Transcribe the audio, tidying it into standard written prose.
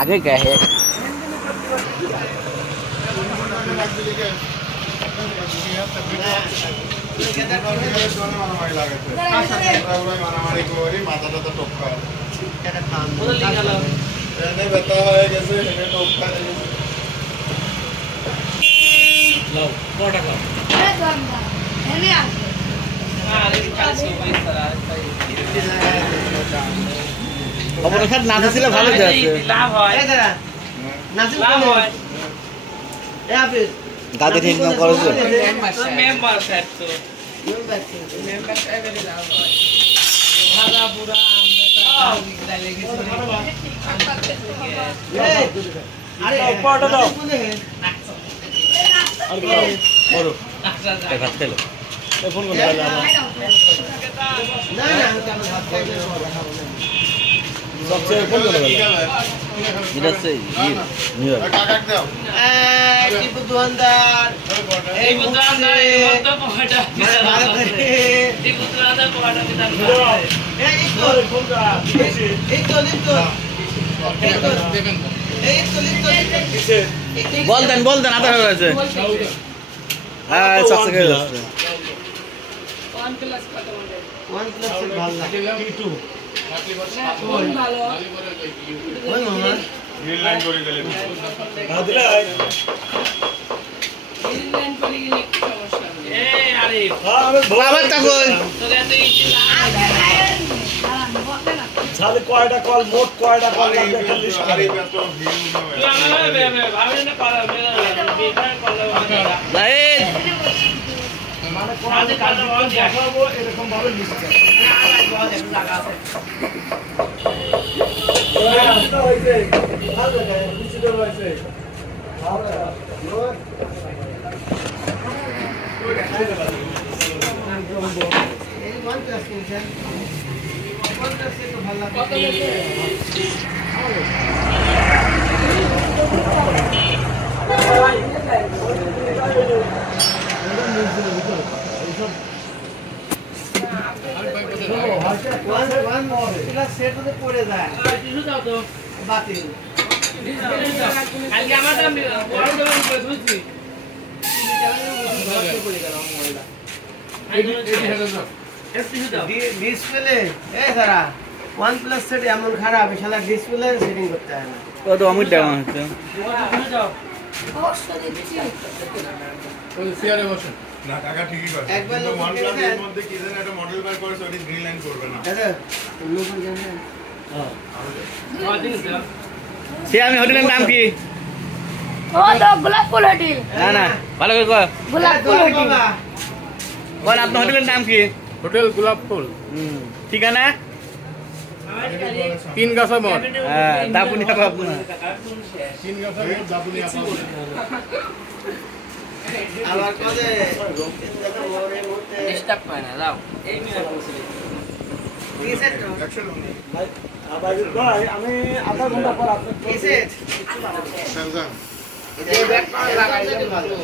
आगे क्या है খবর স্যার না ছিল ভালো যাচ্ছে লাভ হয় নাসিম লাভ হয় এ আপনি দাদি ঠিক না করেছে মেম্বার স্যার তো মেম্বার সাহেবের লাভ হয় ভাড়া পুরা আমরা লেগেছি আরে পড়ো দাও আর বড় এই ভাত খেলো এই ফোন করে না না ভাত খাইলে सबसे फोन करो इधर से ये काट दो ए टिपू दुकानदार ए दुकानदार मत पहाड़ा टिपू दुकानदार पहाड़ा किधर ए एक तो बोल देन आधा हो गया हां सबसे गया 1 प्लस खत्म हो गया 1 प्लस से भाग ला T2 কোন ভালো ওই মামা গ্রিন লাইন করে গেলে আদরা গ্রিন লাইন করে গেলে কি সমস্যা এ আরে হ্যাঁ আমি বাবাটা কই তোকে এত ইচ্ছা না সালে কয়টা কল মোট কয়টা কল একটা লিস্ট করে তো ভিউ তুই আমারে ভাবে না পারা বেকার কল ভাই মানে কোন কাজ দেখাবো এরকম ভাবে লিস্ট করে না আর বহুত জায়গা আছে सेट होते पड़े যায় টিস্যু দাও তো বাতিল কালকে আমার দাম বড় দাম বুঝছি ডিসপ্লে এ সারা OnePlus সেট এমন খারাপ শালা ডিসপ্লে সেটিং করতে হয় না ও তো আমি দেওয়া হচ্ছে অবশ্যই দিচ্ছি ওই সিআরে বসেন না টাকা ঠিকই করে কিন্তু OnePlus এর মধ্যে কি জানেন একটা মডেল বের করেছে ওটা গ্রিন লাইন করবে না দাদা লোক জানেন হ্যাঁ সে আমি হোটেলের নাম কি ও তো গোলাপপুর হোটেল না না ভালো করে কও গোলাপপুর হোটেল কোন আপনার হোটেলের নাম কি হোটেল গোলাপপুর ঠিকানা 3 গাছা মোড় হ্যাঁ দাপুনিয়া বাবু 3 গাছা মোড় দাপুনিয়া বাবু আবার কদে ডিস্টার্ব পায় না দাও এই মিয়া বলছিল কিসে তো অ্যাকশন ভাই আবার ভাই আমি আধা ঘন্টা পর আপনি কিসে স্যামসাং এই ব্যাক লাগাইলে ভালো